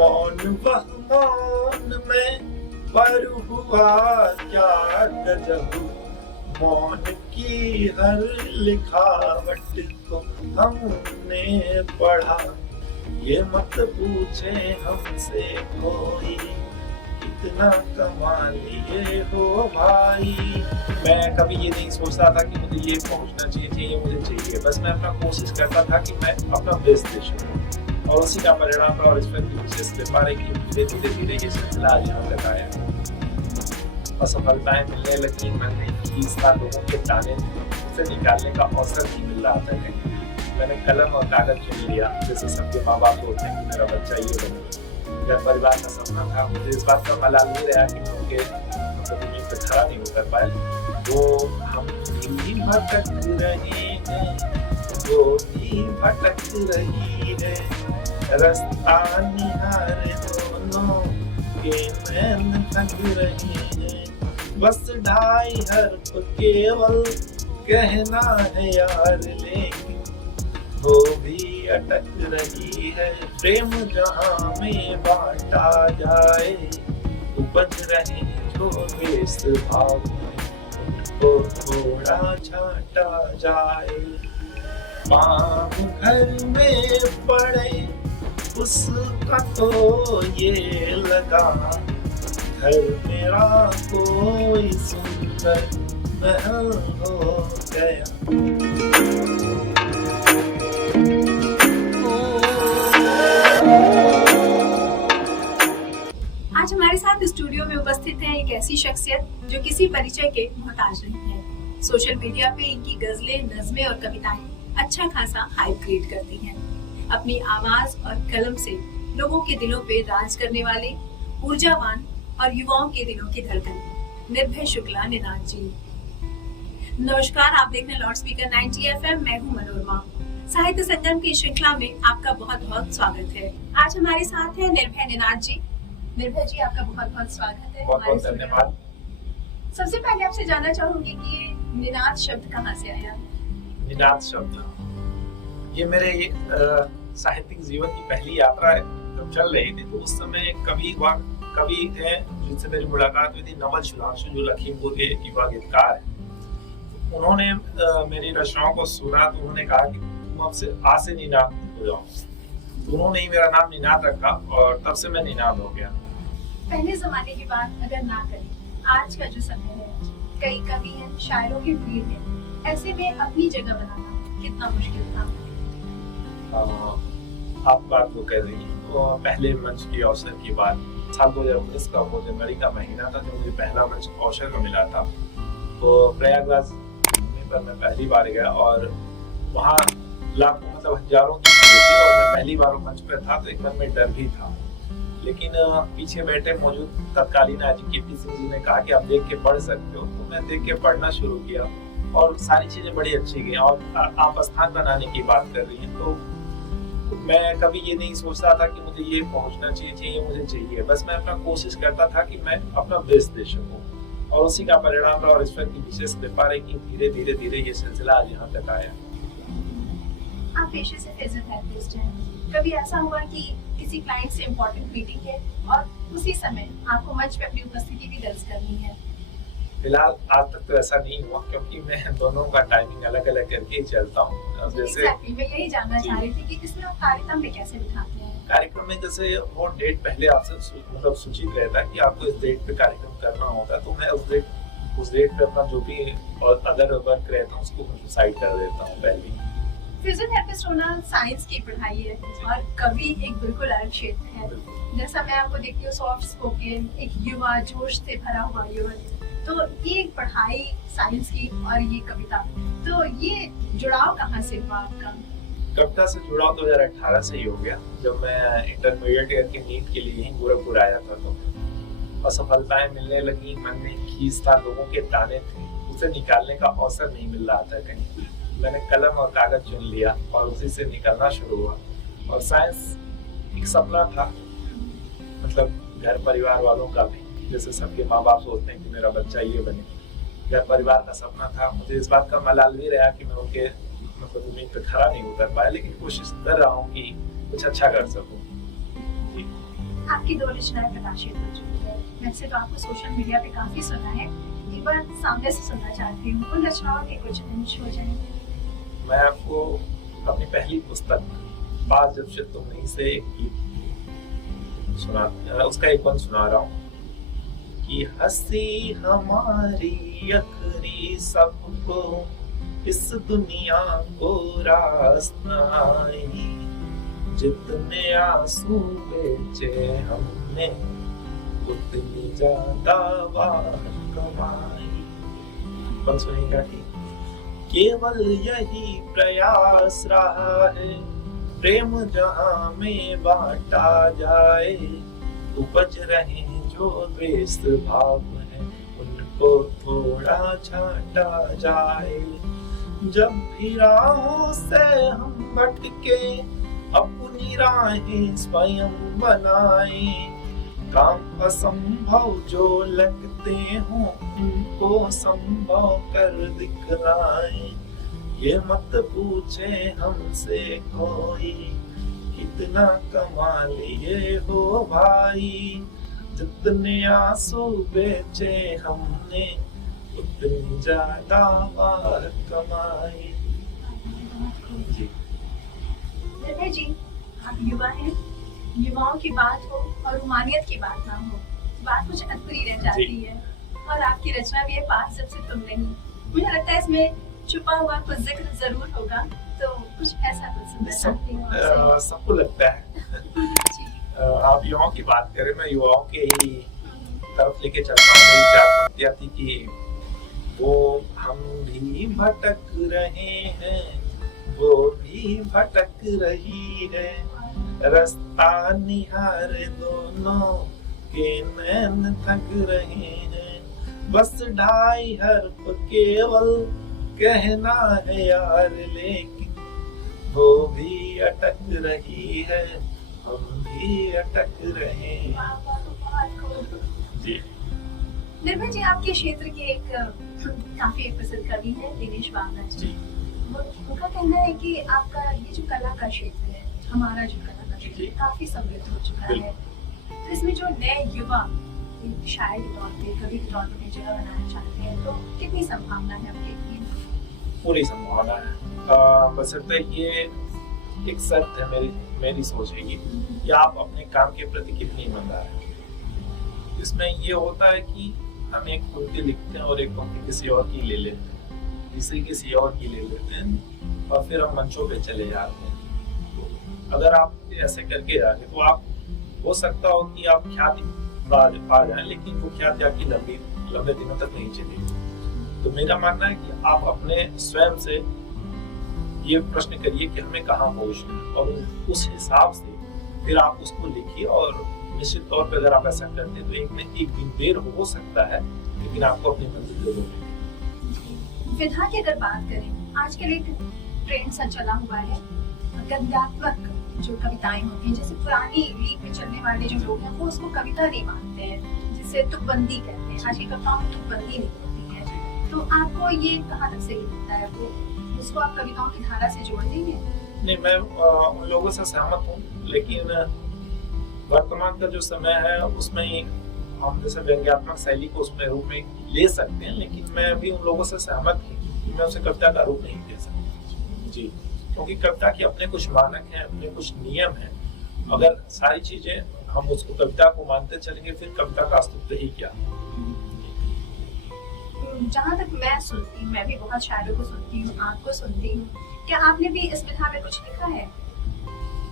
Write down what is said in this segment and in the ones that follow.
मौन वह मौन में पर हुआ क्या गजब, मौन की हर लिखावट को हमने पढ़ा। ये मत पूछे हमसे कोई कितना कमा लिए हो भाई। मैं कभी ये नहीं सोचता था कि मुझे ये पहुंचना चाहिए, ये मुझे चाहिए। बस मैं अपना कोशिश करता था कि मैं अपना बेस्ट दे सकूं, और उसी का परिणाम रहा। और इस पर विशेष व्यापार है कि धीरे धीरे ये सिलसिला आज यहाँ तक आया। असफलताएं मिलने लगी, मन में खींचता लोगों के ताने उसे निकालने का अवसर नहीं मिल रहा था कहीं। मैंने कलम और कागज चुन लिया, जैसे सबके माँ बाप होते हैं कि मेरा बच्चा ये बने। घर परिवार का सपना था, मुझे इस बात का मलाल नहीं रहा कि मैं उनके जमीन पर खड़ा नहीं उतर पाए। वो हम भी भटक रहे हैं, वो भी भटक रही है, रास्ता निहारे दोनों के नैन थक रहे हैं। बस ढाई हर्फ केवल कहना है यार, लेकिन वो भी अटक रही है। प्रेम जहां में बांटा जाए, उपज रहे जो बेस भाव, उनको थोड़ा छाटा जाए। पाँव घर में पड़े उसका तो ये लगा, घर मेरा कोई सुंदर महल हो गया। आज हमारे साथ स्टूडियो में उपस्थित है एक ऐसी शख्सियत जो किसी परिचय के मोहताज नहीं है। सोशल मीडिया पे इनकी गजलें, नज़में और कविताएं अच्छा खासा हाइप क्रिएट करती हैं। अपनी आवाज और कलम से लोगों के दिलों पे राज करने वाले ऊर्जावान और युवाओं के दिलों की धड़कन निर्भय शुक्ला निनाद जी। नमस्कार, आप देख रहे हैं लाउड स्पीकर 90 FM। मैं हूं मनोरमा। साहित्य संगम की श्रृंखला में आपका बहुत बहुत स्वागत है। आज हमारे साथ है निर्भय निनाद जी। निर्भय जी, आपका बहुत बहुत स्वागत है। बहुत बहुत धन्यवाद। सबसे पहले आपसे जानना चाहूंगी कि ये निनाद शब्द कहाँ से आया? निनाद शब्द ये मेरे साहित्यिक जीवन की पहली यात्रा जब चल रही थी, तो उस समय कवि थे जिनसे मेरी मुलाकात हुई थी, नवल सुधांशु, जो लखीमपुर के युवा गीतकार हैं। उन्होंने मेरी रचनाओं को सुना तो उन्होंने कहा कि तुम अब से आज से निनाद हो जाओ। तो उन्होंने ही मेरा नाम निनाद रखा और तब से मैं निनाद हो गया। पहले जमाने की बात अगर ना करें, आज का जो समय है, कई कवि हैं, शायरों की भीड़ है, ऐसे में अपनी जगह बनाना कितना मुश्किल था? आप बात वो कह रही हैं, तो पहले मंच के अवसर की बात साल 2019 का, वो जनवरी का महीना था जब मुझे पहला मंच अवसर का मिला था। तो प्रयागराज पर मैं पहली बार गया और वहाँ लाखों मतलब हजारों की भीड़ थी, और मैं पहली बार मंच पर था, तो एक मन में डर भी था। लेकिन पीछे बैठे मौजूद तत्कालीन केपी सिंह जी ने कहा कि आप देख के पढ़ सकते हो। तो मैं देख के पढ़ना शुरू किया और सारी चीजें बड़ी अच्छी गई। और आप स्थान बनाने की बात कर रही हैं, तो मैं कभी ये नहीं सोचता था कि मुझे ये पहुंचना चाहिए, ये मुझे चाहिए। बस मैं अपना कोशिश करता था कि मैं अपना बेस्ट दे सकूं, और उसी का परिणाम रहा। और इस पर की विशेष व्यापार है कि धीरे धीरे ये सिलसिला आज यहाँ तक आया। आप पेशे से फिजियोथेरेपिस्ट हैं। कभी ऐसा हुआ कि किसी क्लाइंट से इम्पोर्टेंट मीटिंग है और उसी समय आपको मंच पे अपनी उपस्थिति भी दर्ज करनी है? फिलहाल आज तक तो ऐसा नहीं हुआ, क्योंकि मैं दोनों का टाइमिंग अलग अलग करके ही चलता हूँ। जैसे मैं यही जानना चाह रही थी कि इसमें आप कार्यक्रम में कैसे बिठाते हैं? कार्यक्रम में जैसे वो डेट पहले आपसे मतलब सूचित रहता है कि आपको इस डेट पे कार्यक्रम करना होगा, तो मैं उस डेट पे अपना जो भी और अदर वर्क रहता है उसको डिसाइड कर देता हूँ पहले। फिजियोथेरेपिस्ट होना साइंस की पढ़ाई है और कवि एक बिल्कुल अलग क्षेत्र है। जैसा मैं आपको देखती हूँ, सॉफ्ट स्पोकन, एक युवा, जोश से भरा हुआ युवक। तो ये पढ़ाई साइंस की और ये कविता, तो ये जुड़ाव कहाँ से हुआ आपका? कविता से जुड़ाव 2018 से ही हो गया, जब मैं इंटरमीडिएट करके नीट के लिए ही गोरखपुर आया था। तो असफलताएं मिलने लगी, मन में खींचता लोगों के ताने थे, उसे निकालने का अवसर नहीं मिल रहा था कहीं। मैंने कलम और कागज चुन लिया और उसी से निकलना शुरू हुआ। और साइंस एक सपना था, मतलब घर परिवार वालों का भी, जैसे सबके माँ बाप सोचते हैं कि मेरा बच्चा ये बने। घर परिवार का सपना था। मुझे इस बात का मलाल भी रहा कि मैं उनके मतलब जमीन पे खड़ा नहीं उतर पाया, लेकिन कोशिश कर रहा हूँ कि कुछ अच्छा कर सकूं। आपकी 2 रचनाएं प्रकाशित हो चुकी है। वैसे तो आपको सोशल मीडिया पे काफी सुना है, एक बार सामने से सुनना चाहती हूँ, उन रचनाओं के कुछ अंश हो जाएंगे। मैं आपको अपनी पहली पुस्तक बात जब से तुम नहीं से एक गीत सुना, उसका एक बंद सुना रहा हूँ कि हंसी हमारी अखरी सबको इस दुनिया को रास्ता आई, जितने आंसू बेचे हमने उतनी ज्यादा बार कमाई। बंद सुनेगा कि केवल यही प्रयास रहा है, प्रेम जहां में बांटा जाए, उपज रहे जो द्वेष भाव है उनको थोड़ा छाटा जाए। जब भी राहों से हम भटके अपनी राहें स्वयं बनाए, काम असंभव जो लगते हों उनको संभव कर दिखलाए। ये मत पूछे हमसे कोई कितना कमा लिए हो भाई, जितने आंसू बेचे हमने उतनी ज्यादा बार कमाई। निर्भय जी, आप युवा हैं, युवाओं की बात हो और रोमानियत की बात ना हो, बात कुछ अधूरी रह जाती है। और आपकी रचना भी है पास जब से तुम नहीं। मुझे लगता है इसमें छुपा हुआ कुछ जिक्र जरूर होगा, तो कुछ ऐसा कुछ सुनना चाहती हूँ। सबको लगता है आप युवाओं की बात करें, मैं युवाओं के ही तरफ लेके चलता हूँ। मेरी चार पंक्तियां थी कि वो हम भी भटक रहे हैं, वो भी भटक रही है, रास्ता निहार दोनों के नैन थक रहे हैं, बस 2.5 हर्फ केवल कहना है यार, लेकिन वो भी अटक रही है, हम भी अटक रहे हैं। जी निर्भय जी, आपके क्षेत्र के एक काफी एक प्रसिद्ध कवि है दिनेश बावला जी। उनका कहना है कि आपका ये जो कला का क्षेत्र है, हमारा जो कला का क्षेत्र है, काफी समृद्ध हो चुका है। तो इसमें जो नए युवा शायर के तौर पे, कवि के तौर पे जगह बनाना चाहते हैं, तो कितनी संभावना है आपके? पूरी संभावना है, बशर्ते ये एक शर्त है मेरी सोच है कि आप अपने काम के प्रति कितनी ईमानदार हैं। इसमें ये होता है कि हम एक पंक्ति लिखते हैं और एक पंक्ति किसी और की ले लेते हैं, दूसरी किसी और की ले लेते हैं और फिर हम मंचों पे चले जाते हैं। तो अगर आप ऐसे करके जाए तो आप हो सकता हो कि आप ख्याति पा जाए, लेकिन वो ख्याति आपकी लंबे दिनों तक नहीं चलेगी। तो मेरा मानना है कि आप अपने स्वयं से ये प्रश्न करिए कि हमें कहाँ पहुँचना है, और उस हिसाब से फिर आप उसको लिखिए। और निश्चित तौर पर अगर आप ऐसा करते हैं तो एक दिन देर हो सकता है, लेकिन आपको अपनी मंजिल जरूर मिलेगी। विधा की अगर बात करें, आजकल एक ट्रेंड सा चला हुआ है, गद्यात्मक जो कविताएं होती हैं, जैसे पुरानी लीग में चलने वाले जो लोग हैं वो उसको कविता नहीं मानते हैं, जिसे तुकबंदी कहते हैं। आज की कविताओं में तुकबंदी नहीं होती है, तो आपको ये कहाँ तक सही लगता है? वो उसको आप कविताओं की धारा से जोड़ देंगे? नहीं, मैं उन लोगों से सहमत हूँ, लेकिन वर्तमान का जो समय है उसमें हम जैसे व्यंग्यात्मक शैली को उसमें रूप में ले सकते हैं, लेकिन मैं भी उन लोगों से सहमत हूँ कि मैं उसे कविता का रूप नहीं दे सकता जी, क्योंकि कविता के अपने कुछ मानक हैं, अपने कुछ नियम हैं। अगर सारी चीजें हम उसको कविता को मानते चलेंगे, फिर कविता का अस्तित्व ही क्या? जहाँ तक मैं सुनती हूँ, मैं भी बहुत शायरों को सुनती हूँ, आपको सुनती हूँ, क्या आपने भी इस विधा में कुछ लिखा है?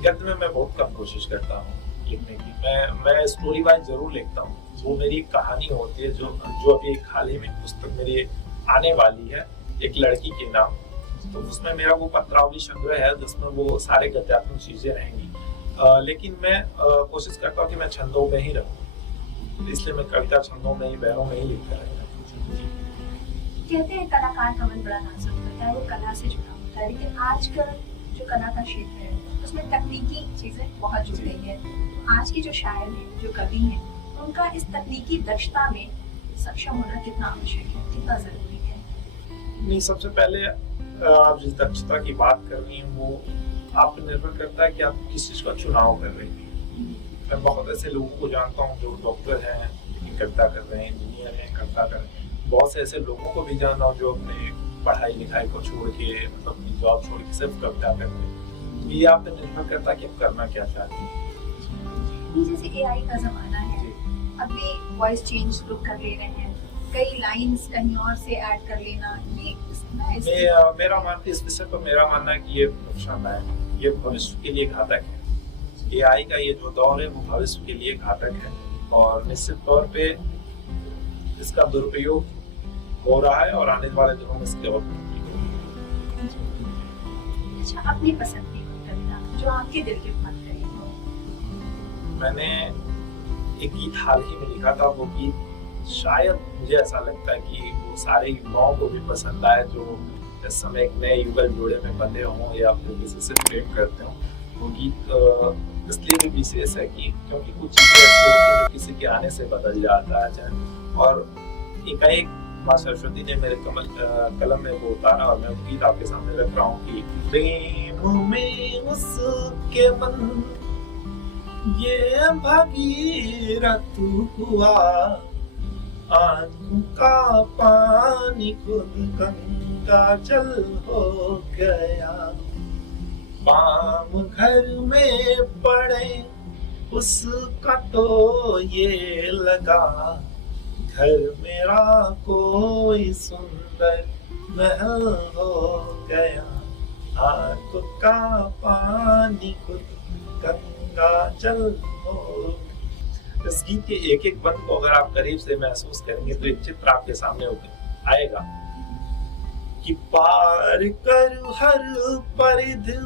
गद्य में मैं बहुत कम कोशिश करता हूँ लिखने की। मैं स्टोरी वाइज जरूर लिखता हूँ। वो मेरी कहानी होती है जो अभी एक हाल ही में पुस्तक मेरी आने वाली है, एक लड़की के नाम। तो उसमें मेरा वो पत्रावली संग्रह है जिसमें वो सारे गद्यात्मक चीजें रहेंगी, लेकिन मैं कोशिश करता हूँ कि मैं छंदों में ही रहूँ, इसलिए मैं कविता छंदों में ही, बहरों में ही लिखता रहता हूँ। कहते हैं कलाकार का मन बड़ा नाजुक होता है, वो कला से जुड़ा होता है, लेकिन आजकल जो कला का क्षेत्र है उसमें तकनीकी चीजें बहुत जुड़ गई है। आज के जो शायर हैं, जो कवि हैं, उनका इस तकनीकी दक्षता में सक्षम होना कितना आवश्यक है, कितना जरूरी है? नहीं, सबसे पहले आप जिस दक्षता की बात कर रही हैं वो आप पर निर्भर करता है कि आप किस चीज का चुनाव कर रही हैं। मैं बहुत ऐसे लोगों को जानता हूँ जो डॉक्टर हैं लेकिन कविता कर रहे हैं, इंजीनियर हैं कविता कर रहे हैं। बहुत से ऐसे लोगों को भी जाना हूँ जो अपने पढ़ाई लिखाई को छोड़ के मतलब अपनी जॉब छोड़ के सिर्फ कविता करते हैं। तो ये आप पे निर्भर करता है कि आप करना क्या चाहते हैं। जैसे AI का जमाना है, अभी वॉइस चेंज लोग कर ले रहे हैं, कई लाइंस कहीं और से ऐड कर लेना, ये मेरा मानना इस विषय पर मेरा मानना है कि ये नुकसानदायक है, ये भविष्य के लिए घातक है। AI का ये जो दौर है वो भविष्य के लिए घातक है और निश्चित तौर पे इसका दुरुपयोग हो रहा है और आने वाले दिनों में इसके और अच्छा, अपनी पसंद की कविता जो आपके दिल के बात करे हो। मैंने एक गीत हाल ही में लिखा था। वो गीत शायद मुझे ऐसा लगता है कि वो सारे युवाओं को भी पसंद आए जो इस समय एक नए युगल जोड़े में बंधे हों या फिर किसी से प्रेम करते हों। वो गीत इसलिए भी विशेष है कि क्योंकि कुछ चीजें ऐसी होती हैं जो किसी के आने से बदल जाता है और एकाएक माँ सरस्वती ने मेरे कलम में वो उतारा और मैं वो गीत आपके सामने रख रहा हूँ कि प्रेम में उसके मन ये भगीरथ हुआ, आंखों का पानी खुद गंगा जल हो गया, पाम घर में पड़े उसका तो ये लगा, घर मेरा कोई सुंदर महल हो गया, आंखों का पानी खुद गंगा जल हो। इस गीत के एक एक बंद को अगर आप करीब से महसूस करेंगे तो एक चित्र आपके सामने आएगा कि पार कर हर परिधि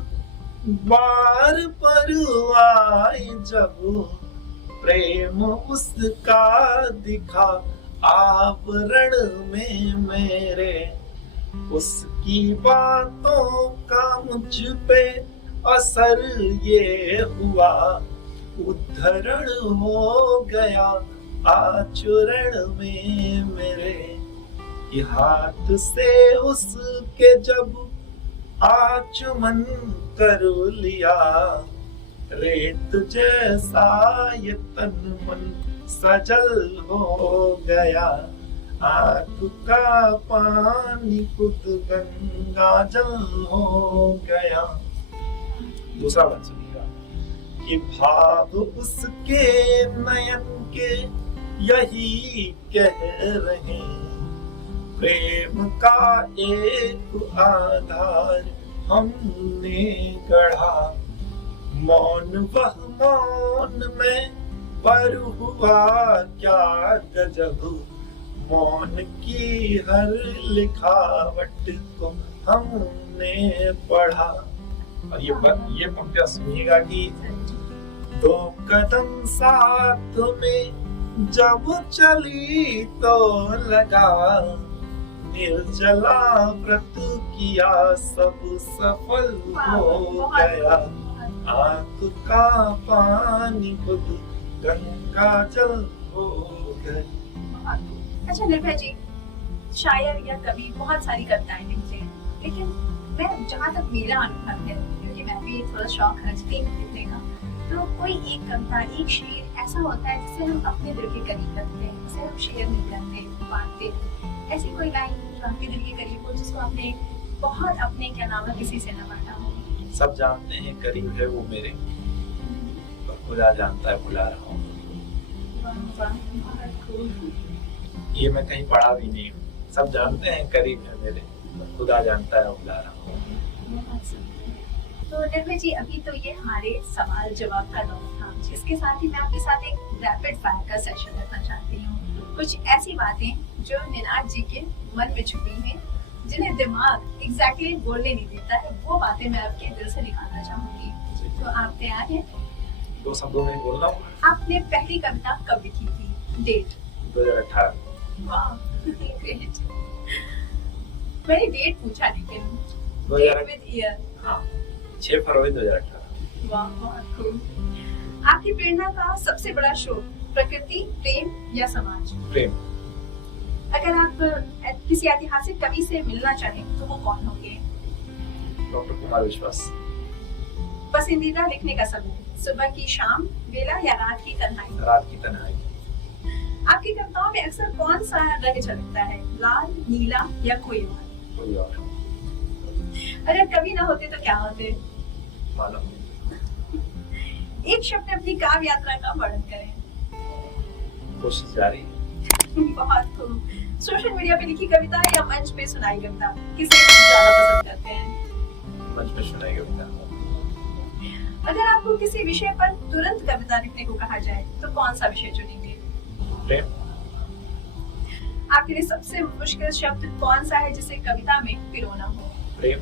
बार पर आए जब, प्रेम उसका दिखा आवरण में मेरे, उसकी बातों का मुझ पे असर ये हुआ, उद्धरण हो गया आचरण में मेरे, ये हाथ से उसके जब आचमन कर लिया, रेत जैसा ये तन मन सजल हो गया, आंख का पानी खुद गंगा जल हो गया। दूसरा बात सुनिएगा कि भाव उसके नयन के यही कह रहे, प्रेम का एक आधार हमने गढ़ा, मौन वह मौन में पर हुआ क्या गजब, मौन की हर लिखावट को हमने पढ़ा। और ये पंक्तियां सुनिएगा कि दो कदम साथ में जब चली तो लगा, निर्जला व्रत किया सब सफल हो गया, आंख का पानी खुद गंगा जल हो गया। अच्छा निर्भय जी, शायर या कवि बहुत सारी कविताएं लिखते हैं, लेकिन मैं जहाँ तक मेरा अनुभव है, क्योंकि मैं भी थोड़ा शौक रखती हूँ लिखने का, तो कोई एक कविता एक शेर ऐसा होता है जिसे हम अपने दिल के करीब रखते हैं, जिसे हम शेयर नहीं करते बांटते। ऐसी कोई लाइन जो आपके दिल के करीब हो, जिसको आपने बहुत अपने के अलावा किसी से न बांटा हो? सब जानते हैं करीब है वो मेरे, पर खुदा जानता है बुला रहा हूँ। ये मैं कहीं पढ़ा भी नहीं हूँ। सब जानते हैं करीब है मेरे, पर खुदा जानता है बुला रहा हूँ। तो निर्भय जी, अभी तो ये हमारे सवाल जवाब का दौर था, इसके साथ ही मैं आपके साथ एक रैपिड फायर का सेशन रखना चाहती हूँ। कुछ ऐसी बातें जो निनाद जी के मन में छुपी हैं, जिन्हें दिमाग एग्जैक्टली बोलने नहीं देता है, वो बातें मैं आपके दिल से निकालना चाहूंगी। तो आप तैयार हैं? दो शब्दों में बोलना। आपने पहली कविता कब लिखी थी? डेट? 2018। वाह, ग्रेट। मैंने डेट पूछा लेकिन डेट विद ईयर। हाँ, 6 फरवरी 2018। वाह, बहुत खूब। आपकी प्रेरणा का सबसे बड़ा स्रोत प्रकृति, प्रेम या समाज? प्रेम। अगर आप किसी ऐतिहासिक कवि से मिलना चाहें तो वो कौन होंगे? डॉक्टर कुमार विश्वास। पसंदीदा लिखने का समय? सुबह की शाम बेला या रात की तन्हाई? रात की तन्हाई। आपकी कविताओं में अक्सर कौन सा रंग झलकता है, लाल, नीला या कोई और? कोई और। अगर कवि ना होते तो क्या होते? मालूम। एक शब्द में अपनी काव्य यात्रा का वर्णन करें। कोशिश जारी। बहुत खूब। सोशल मीडिया पे लिखी कविता या मंच पे सुनाई कविता, किसे ज्यादा पसंद करते हैं? मंच पे सुनाई कविता। अगर आपको किसी विषय पर तुरंत कविता लिखने को कहा जाए तो कौन सा विषय चुनेंगे? प्रेम। आपके लिए सबसे मुश्किल शब्द कौन सा है जिसे कविता में पिरोना हो? प्रेम।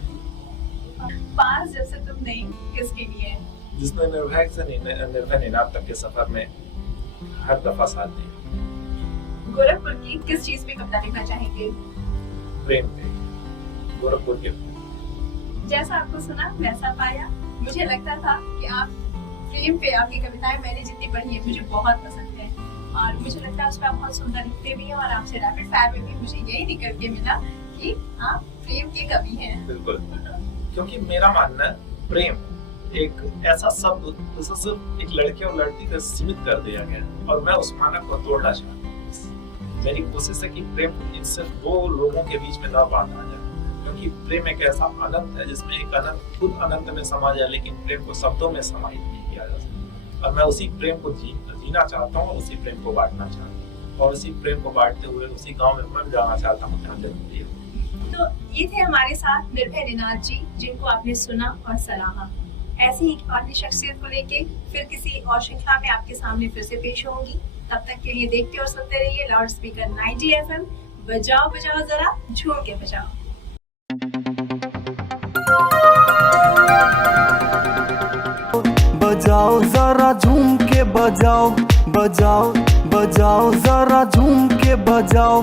पास जब से तुम नहीं, किसके लिए? जिसने निर्भय से निर्भय निनाद तक के सफर में हर दफा साथ दिया। गोरखपुर की किस चीज पे कविता लिखना चाहेंगे? प्रेम पे। गोरखपुर के। जैसा आपको सुना वैसा पाया। मुझे लगता था कि आप प्रेम पे आपकी कविताएं मैंने जितनी पढ़ी है मुझे बहुत पसंद है और मुझे लगता है उस पर आप बहुत सुंदर लिखते भी हैं और आपसे रैपिड फायर में भी मुझे यही निकल के मिला कि आप प्रेम के कवि हैं। बिल्कुल, क्योंकि मेरा मानना है प्रेम एक ऐसा शब्द जिसे सिर्फ एक लड़के और लड़की तक सीमित कर दिया गया और मैं उस मानक को तोड़ना चाहता हूँ। मेरी कोशिश है कि प्रेम इन सिर्फ दो लोगों के बीच में न बांधा जाए, क्योंकि प्रेम एक ऐसा अनंत है जिसमें एक अनंत खुद अनंत में समा जाए, लेकिन प्रेम को शब्दों में समाहित नहीं किया जा सकता। और मैं उसी प्रेम को जीना चाहता हूँ और उसी प्रेम को बांटना चाहता हूँ और उसी प्रेम को बांटते हुए उसी गाँव में मैं जाना चाहता हूँ जहाँ जन्म लिया। तो ये थे हमारे साथ निर्भय निनाद जी, जिनको आपने सुना और सराहा। ऐसी ही और भी शख्सियत को लेके फिर किसी और श्रृंखला में आपके सामने फिर से पेश होंगी। तब तक के लिए देखते और सुनते रहिए लाउड स्पीकर 90 FM। बजाओ बजाओ जरा झूम के बजाओ। बजाओ जरा झूम के बजाओ, बजाओ बजाओ जरा झूम के बजाओ।